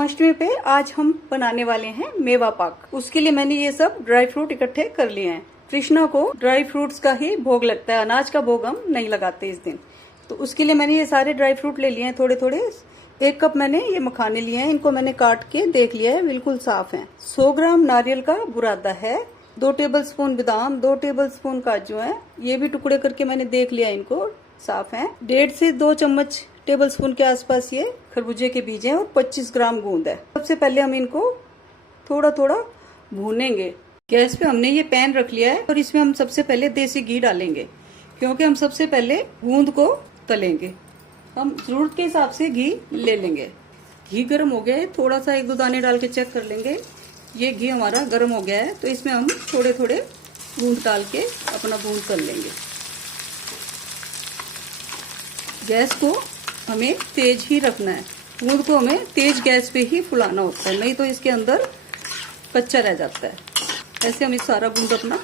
जन्माष्टमी पे आज हम बनाने वाले हैं मेवा पाक। उसके लिए मैंने ये सब ड्राई फ्रूट इकट्ठे कर लिए हैं। कृष्णा को ड्राई फ्रूट्स का ही भोग लगता है, अनाज का भोग हम नहीं लगाते इस दिन। तो उसके लिए मैंने ये सारे ड्राई फ्रूट ले लिए हैं थोड़े थोड़े। 1 कप मैंने ये मखाने लिए हैं, इनको मैंने काट के देख लिया है, बिल्कुल साफ है। 100 ग्राम नारियल का बुरादा है, 2 टेबलस्पून बादाम, 2 टेबलस्पून काजू है, ये भी टुकड़े करके मैंने देख लिया, इनको साफ है। 1.5 से 2 चम्मच टेबलस्पून के आसपास ये खरबूजे के बीज हैं और 25 ग्राम गूंद है। सबसे पहले हम इनको थोड़ा थोड़ा भूनेंगे। गैस पे हमने ये पैन रख लिया है और इसमें हम सबसे पहले देसी घी डालेंगे, क्योंकि हम सबसे पहले गूंद को तलेंगे। हम जरूरत के हिसाब से घी ले लेंगे। घी गर्म हो गया है, थोड़ा सा 1-2 दाने डाल के चेक कर लेंगे। ये घी हमारा गर्म हो गया है, तो इसमें हम थोड़े थोड़े गूंद डाल के अपना गूंद तल लेंगे। गैस को हमें तेज ही रखना है, गूंद को हमें तेज गैस पे ही फुलाना होता है, नहीं तो इसके अंदर कच्चा रह जाता है। ऐसे हम इस सारा गूंद अपना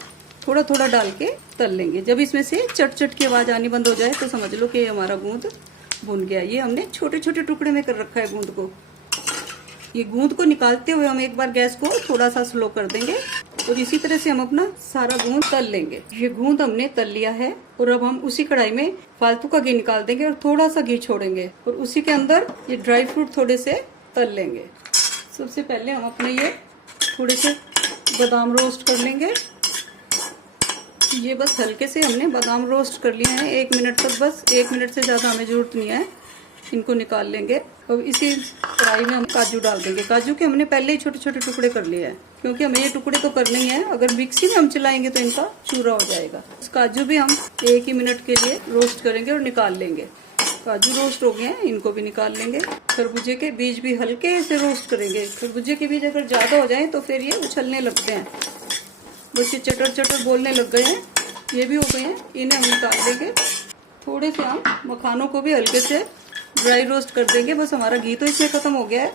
थोड़ा थोड़ा डाल के तल लेंगे। जब इसमें से चट चट की आवाज आनी बंद हो जाए तो समझ लो कि हमारा गूंद भुन गया। ये हमने छोटे छोटे टुकड़े में कर रखा है गूंद को। ये गूंद को निकालते हुए हम एक बार गैस को थोड़ा सा स्लो कर देंगे और इसी तरह से हम अपना सारा गूंद तल लेंगे। ये गूंद हमने तल लिया है और अब हम उसी कढ़ाई में फालतू का घी निकाल देंगे और थोड़ा सा घी छोड़ेंगे और उसी के अंदर ये ड्राई फ्रूट थोड़े से तल लेंगे। सबसे पहले हम अपने ये थोड़े से बादाम रोस्ट कर लेंगे। ये बस हल्के से हमने बादाम रोस्ट कर लिए हैं 1 मिनट तक, बस 1 मिनट से ज़्यादा हमें ज़रूरत नहीं है। इनको निकाल लेंगे और इसी कढ़ाई में हम काजू डाल देंगे। काजू के हमने पहले ही छोटे छोटे टुकड़े कर लिए हैं, क्योंकि हमें ये टुकड़े तो करने ही है। अगर मिक्सी में हम चलाएंगे तो इनका चूरा हो जाएगा। काजू भी हम 1 ही मिनट के लिए रोस्ट करेंगे और निकाल लेंगे। काजू रोस्ट हो गए हैं, इनको भी निकाल लेंगे। खरबूजे के बीज भी हल्के से रोस्ट करेंगे। खरबूजे के बीज अगर ज़्यादा हो जाए तो फिर ये उछलने लगते हैं, बस ये चटर चटर बोलने लग गए हैं। ये भी हो गए हैं, इन्हें हम निकाल देंगे। थोड़े से हम मखानों को भी हल्के से ड्राई रोस्ट कर देंगे। बस हमारा घी तो इसमें खत्म हो गया है।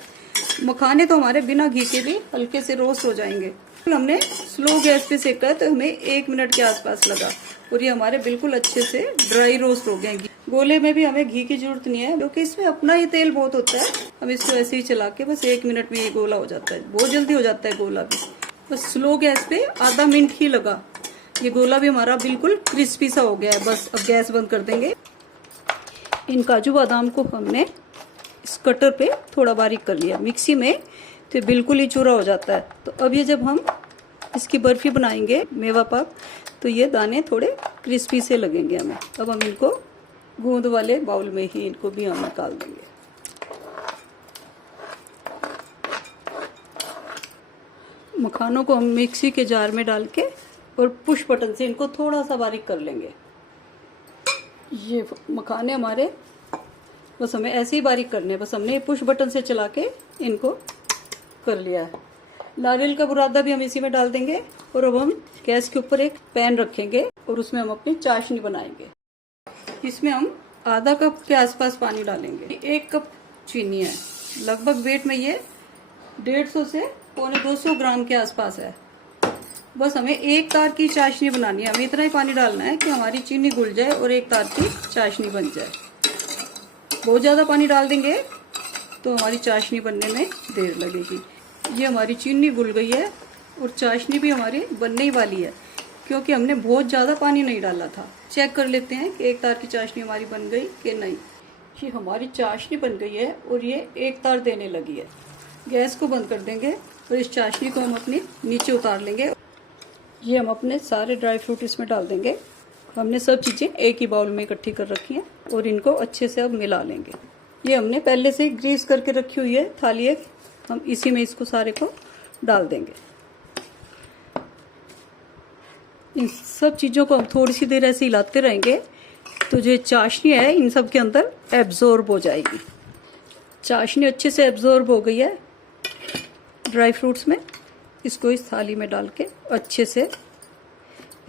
मखाने तो हमारे बिना घी के भी हल्के से रोस्ट हो जाएंगे। हमने स्लो गैस पे सेका है तो हमें 1 मिनट के आसपास लगा और ये हमारे बिल्कुल अच्छे से ड्राई रोस्ट हो गए। गोले में भी हमें घी की जरूरत नहीं है, क्योंकि इसमें अपना ही तेल बहुत होता है। हम इसको ऐसे ही चला के बस 1 मिनट में ये गोला हो जाता है। बहुत जल्दी हो जाता है गोला भी। बस स्लो गैस पे आधा मिनट ही लगा। ये गोला भी हमारा बिल्कुल क्रिस्पी सा हो गया है। बस अब गैस बंद कर देंगे। इन काजू बादाम को हमने इस कटर पे थोड़ा बारीक कर लिया। मिक्सी में तो बिल्कुल ही चूरा हो जाता है। तो अब ये जब हम इसकी बर्फी बनाएंगे मेवा पाक, तो ये दाने थोड़े क्रिस्पी से लगेंगे हमें। अब हम इनको गूंद वाले बाउल में ही इनको भी हम निकाल देंगे। मखानों को हम मिक्सी के जार में डाल के और पुश बटन से इनको थोड़ा सा बारीक कर लेंगे। ये मखाने हमारे बस हमें ऐसे ही बारीक करने हैं। बस हमने पुश बटन से चला के इनको कर लिया है। नारियल का बुरादा भी हम इसी में डाल देंगे और अब हम गैस के ऊपर एक पैन रखेंगे और उसमें हम अपनी चाशनी बनाएंगे। इसमें हम आधा कप के आसपास पानी डालेंगे। 1 कप चीनी है, लगभग वेट में ये 150 से 250 ग्राम के आसपास है। बस हमें 1 तार की चाशनी बनानी है। हमें इतना ही पानी डालना है कि हमारी चीनी घुल जाए और 1 तार की चाशनी बन जाए। बहुत ज़्यादा पानी डाल देंगे तो हमारी चाशनी बनने में देर लगेगी। ये हमारी चीनी घुल गई है और चाशनी भी हमारी बनने ही वाली है, क्योंकि हमने बहुत ज़्यादा पानी नहीं डाला था। चेक कर लेते हैं कि 1 तार की चाशनी हमारी बन गई कि नहीं। ये हमारी चाशनी बन गई है और ये 1 तार देने लगी है। गैस को बंद कर देंगे और इस चाशनी को हम अपने नीचे उतार लेंगे। ये हम अपने सारे ड्राई फ्रूट इसमें डाल देंगे। हमने सब चीज़ें एक ही बाउल में इकट्ठी कर रखी हैं और इनको अच्छे से अब मिला लेंगे। ये हमने पहले से ग्रीस करके रखी हुई है थाली एक, हम इसी में इसको सारे को डाल देंगे। इन सब चीज़ों को हम थोड़ी सी देर ऐसे हिलाते रहेंगे तो जो चाशनी है इन सब के अंदर एब्जॉर्ब हो जाएगी। चाशनी अच्छे से एब्जॉर्ब हो गई है ड्राई फ्रूट्स में। इसको इस थाली में डाल के अच्छे से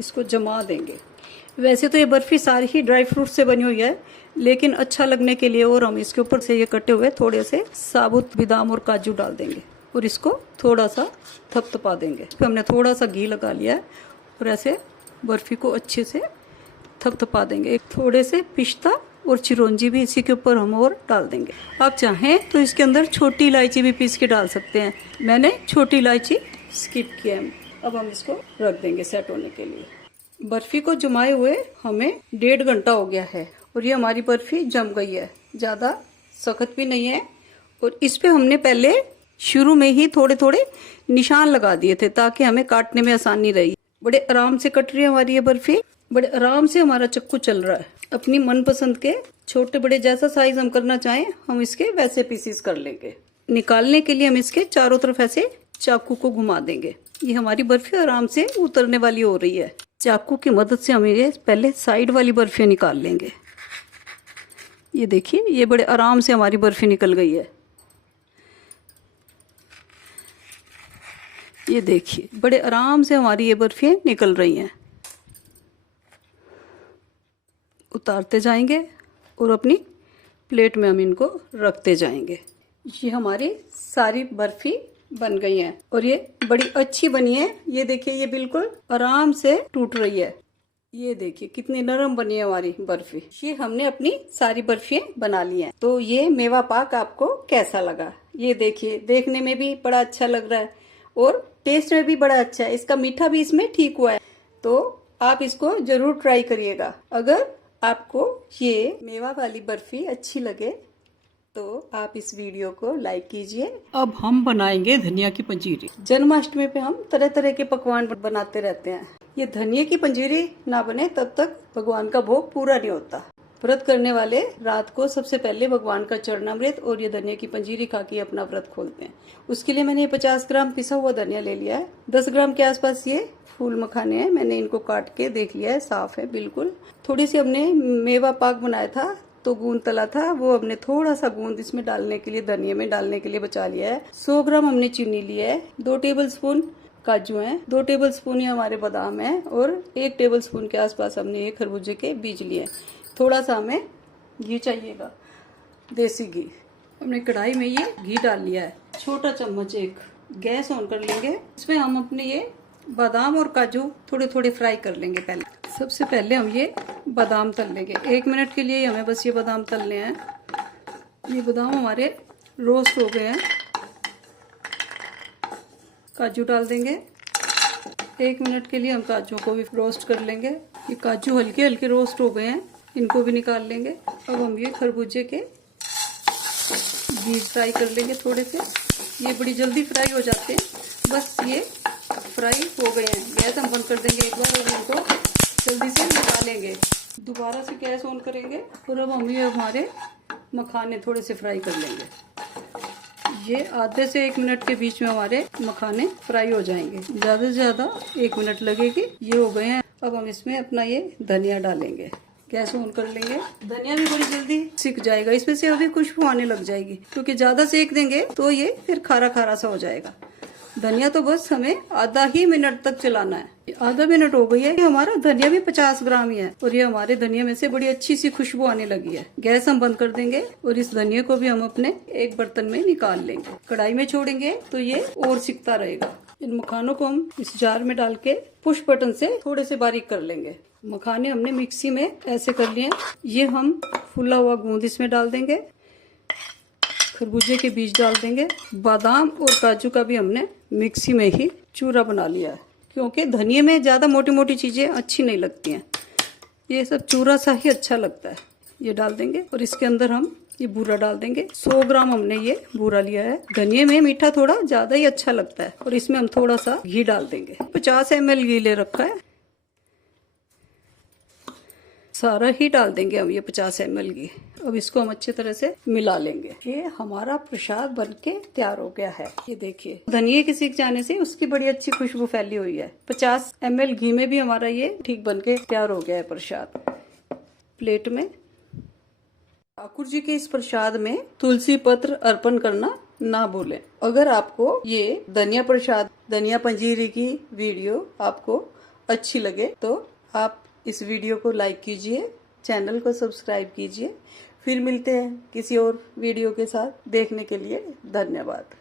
इसको जमा देंगे। वैसे तो ये बर्फी सारी ही ड्राई फ्रूट से बनी हुई है, लेकिन अच्छा लगने के लिए और हम इसके ऊपर से ये कटे हुए थोड़े से साबुत बादाम और काजू डाल देंगे और इसको थोड़ा सा थपथपा देंगे। फिर हमने थोड़ा सा घी लगा लिया है और ऐसे बर्फी को अच्छे से थपथपा देंगे। एक थोड़े से पिस्ता और चिरौंजी भी इसी के ऊपर हम और डाल देंगे। आप चाहें तो इसके अंदर छोटी इलायची भी पीस के डाल सकते हैं, मैंने छोटी इलायची स्किप किया है। अब हम इसको रख देंगे सेट होने के लिए। बर्फी को जमाए हुए हमें 1.5 घंटा हो गया है और ये हमारी बर्फी जम गई है, ज़्यादा सख्त भी नहीं है। और इस पे हमने पहले शुरू में ही थोड़े थोड़े निशान लगा दिए थे ताकि हमें काटने में आसानी रही। बड़े आराम से कट रही है हमारी ये बर्फी, बड़े आराम से हमारा चक्कू चल रहा है। अपनी मनपसंद के छोटे बड़े जैसा साइज हम करना चाहें हम इसके वैसे पीसीस कर लेंगे। निकालने के लिए हम इसके चारों तरफ ऐसे चाकू को घुमा देंगे। ये हमारी बर्फी आराम से उतरने वाली हो रही है। चाकू की मदद से हम ये पहले साइड वाली बर्फी निकाल लेंगे। ये देखिए, ये बड़े आराम से हमारी बर्फी निकल गई है। ये देखिए, बड़े आराम से हमारी ये बर्फियाँ निकल रही हैं। उतारते जाएंगे और अपनी प्लेट में हम इनको रखते जाएंगे। ये हमारी सारी बर्फी बन गई हैं और ये बड़ी अच्छी बनी है। ये देखिए, ये बिल्कुल आराम से टूट रही है। ये देखिए कितनी नरम बनी है हमारी बर्फी। ये हमने अपनी सारी बर्फियाँ बना ली हैं। तो ये मेवा पाक आपको कैसा लगा? ये देखिए, देखने में भी बड़ा अच्छा लग रहा है और टेस्ट में भी बड़ा अच्छा है। इसका मीठा भी इसमें ठीक हुआ है, तो आप इसको जरूर ट्राई करिएगा। अगर आपको ये मेवा वाली बर्फी अच्छी लगे तो आप इस वीडियो को लाइक कीजिए। अब हम बनाएंगे धनिया की पंजीरी। जन्माष्टमी पे हम तरह तरह के पकवान बनाते रहते हैं। ये धनिया की पंजीरी ना बने तब तक भगवान का भोग पूरा नहीं होता। व्रत करने वाले रात को सबसे पहले भगवान का चरणामृत और ये धनिया की पंजीरी खा के अपना व्रत खोलते हैं। उसके लिए मैंने 50 ग्राम पिसा हुआ धनिया ले लिया है। 10 ग्राम के आसपास ये फूल मखाने हैं, मैंने इनको काट के देख लिया है, साफ है बिल्कुल। थोड़ी सी हमने मेवा पाक बनाया था तो गूंद तला था, वो हमने थोड़ा सा गूंद इसमें डालने के लिए, धनिया में डालने के लिए बचा लिया है। 100 ग्राम हमने चीनी लिया है। 2 टेबल स्पून काजू हैं, 2 टेबल स्पून ये हमारे बादाम हैं और 1 टेबल स्पून के आसपास हमने ये खरबूजे के बीज लिए। थोड़ा सा हमें घी चाहिएगा, देसी घी। हमने कढ़ाई में ये घी डाल लिया है, छोटा चम्मच एक। गैस ऑन कर लेंगे। इसमें हम अपने ये बादाम और काजू थोड़े थोड़े फ्राई कर लेंगे। पहले सबसे पहले हम ये बादाम तल लेंगे। 1 मिनट के लिए हमें बस ये बादाम तलने हैं। ये बादाम हमारे रोस्ट हो गए हैं। काजू डाल देंगे। 1 मिनट के लिए हम काजू को भी रोस्ट कर लेंगे। ये काजू हल्के हल्के रोस्ट हो गए हैं, इनको भी निकाल लेंगे। अब हम ये खरबूजे के बीज फ्राई कर लेंगे थोड़े से। ये बड़ी जल्दी फ्राई हो जाते हैं, बस ये फ्राई हो गए हैं। गैस हम बंद कर देंगे एक बार और इनको जल्दी से निकालेंगे। दोबारा से गैस ऑन करेंगे और अब हम ये हमारे मखाने थोड़े से फ्राई कर लेंगे। ये आधे से 1 मिनट के बीच में हमारे मखाने फ्राई हो जाएंगे। ज़्यादा से ज़्यादा 1 मिनट लगेगी। ये हो गए हैं। अब हम इसमें अपना ये धनिया डालेंगे। गैस ऑन कर लेंगे। धनिया भी बड़ी जल्दी सिक जाएगा, इसमें से अभी खुशबू आने लग जाएगी, क्योंकि ज्यादा सेक देंगे तो ये फिर खारा खारा सा हो जाएगा। धनिया तो बस हमें आधा ही मिनट तक चलाना है। आधा मिनट हो गई है। ये हमारा धनिया भी 50 ग्राम ही है और ये हमारे धनिया में से बड़ी अच्छी सी खुशबू आने लगी है। गैस हम बंद कर देंगे और इस धनिया को भी हम अपने एक बर्तन में निकाल लेंगे। कढ़ाई में छोड़ेंगे तो ये और सिकता रहेगा। इन मखानों को हम इस जार में डाल के पुश बटन से थोड़े से बारीक कर लेंगे। मखाने हमने मिक्सी में ऐसे कर लिए। ये हम फुला हुआ गूंद इसमें डाल देंगे। खरबूजे के बीज डाल देंगे। बादाम और काजू का भी हमने मिक्सी में ही चूरा बना लिया है, क्योंकि धनिये में ज्यादा मोटी मोटी चीजें अच्छी नहीं लगती हैं। ये सब चूरा सा ही अच्छा लगता है। ये डाल देंगे और इसके अंदर हम ये बूरा डाल देंगे। 100 ग्राम हमने ये बूरा लिया है। धनिये में मीठा थोड़ा ज्यादा ही अच्छा लगता है और इसमें हम थोड़ा सा घी डाल देंगे। 50 ml घी ले रखा है, सारा ही डाल देंगे हम ये 50 ml घी। अब इसको हम अच्छी तरह से मिला लेंगे। ये हमारा प्रसाद बनके तैयार हो गया है। ये देखिए, धनिये के सीख जाने से उसकी बड़ी अच्छी खुशबू फैली हुई है। 50 ml घी में भी हमारा ये ठीक बनके तैयार हो गया है प्रसाद। प्लेट में ठाकुर जी के इस प्रसाद में तुलसी पत्र अर्पण करना ना भूलें। अगर आपको ये धनिया प्रसाद, धनिया पंजीरी की वीडियो आपको अच्छी लगे तो आप इस वीडियो को लाइक कीजिए, चैनल को सब्सक्राइब कीजिए। फिर मिलते हैं किसी और वीडियो के साथ। देखने के लिए धन्यवाद।